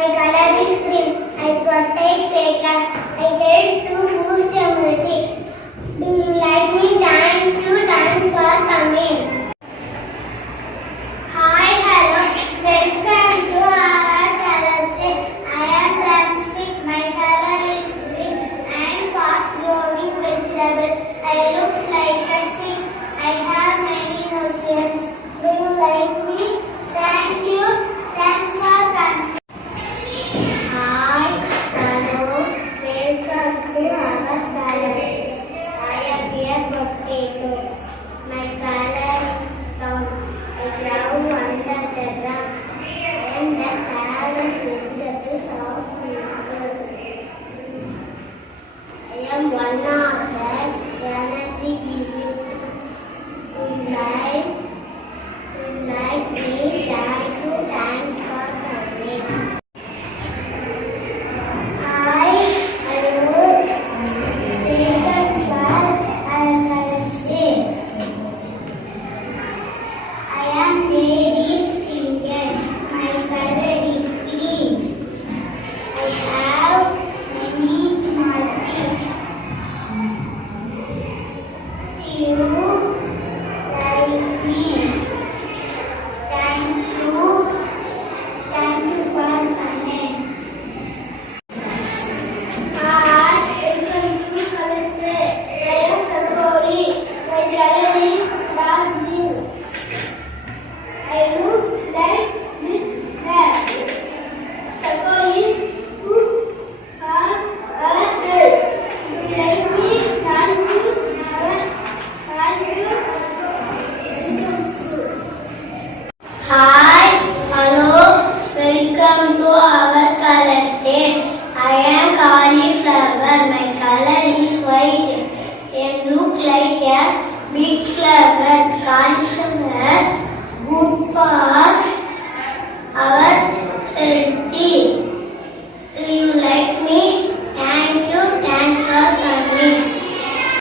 My color is green. I protect papers. I help to boost immunity. Do you like me? Thank you. Thanks for coming. Hi, hello. Welcome to our colors day. I am Ramstik. My color is green and fast growing vegetable. I look like a stick. I have many nutrients. Do you like me? Thank you. Thanks for coming. Hi, hello. Welcome to our color day. I am here potato. My color is brown. I love under the ground. And the carrot vegetables of people. I am one of